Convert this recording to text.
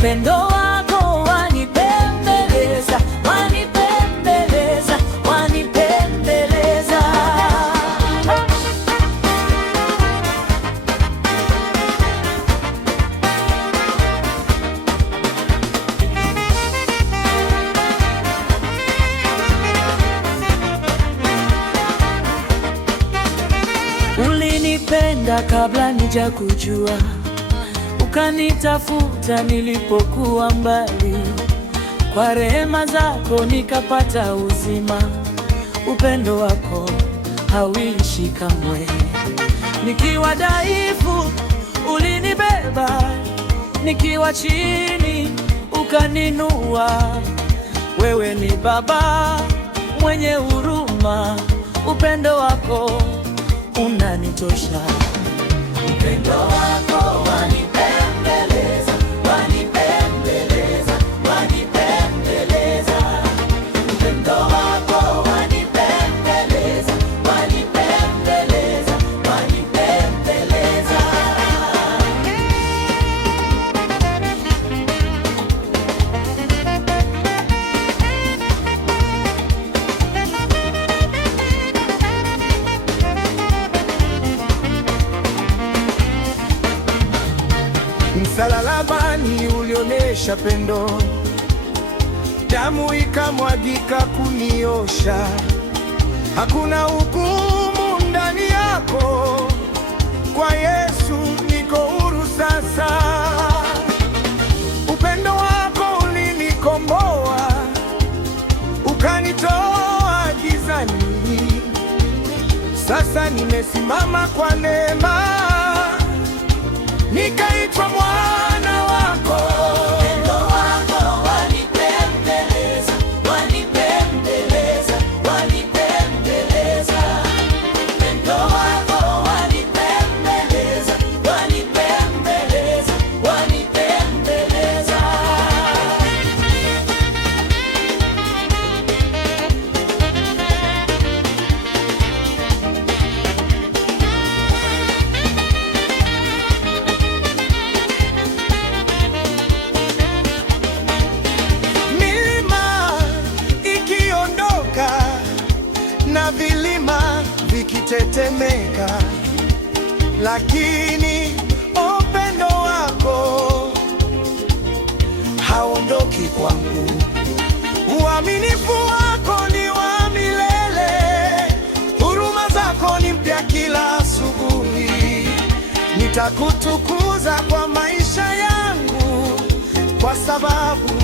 Upendo wako wanipembeleza, wanipembeleza, wanipembeleza. Ulinipenda kabla nijakujua, ukanitafuta nilipokuwa mbali. Kwa rehema zako nikapata uzima. Upendo wako hauishi kamwe. Nikiwa dhaifu ulinibeba, nikiwa chini ukaninua. Wewe ni Baba mwenye huruma, upendo wako unanitosha. Upendo wako wanipembeleza, wanipembeleza, wanipembeleza. Upendo wako wanipembeleza, wanipembeleza, wanipembeleza. Msalabani ulionesha pendo, damu ikamwagika kuniosha. Hakuna hukumu ndani yako, kwa Yesu niko huru sasa. Upendo wako ulinikomboa, ukanitoa gizani. Sasa nimesimama kwa neema, nikaitwa mwana wako. Upendo wako wanipembeleza, wanipembeleza, wanipembeleza. Upendo wako wanipembeleza, wanipembeleza, wanipembeleza. Na vilima vikitetemeka, lakini upendo wako haondoki kwangu. Uaminifu wako ni wa milele, huruma zako ni mpya kila asubuhi. Nitakutukuza kwa maisha yangu, kwa sababu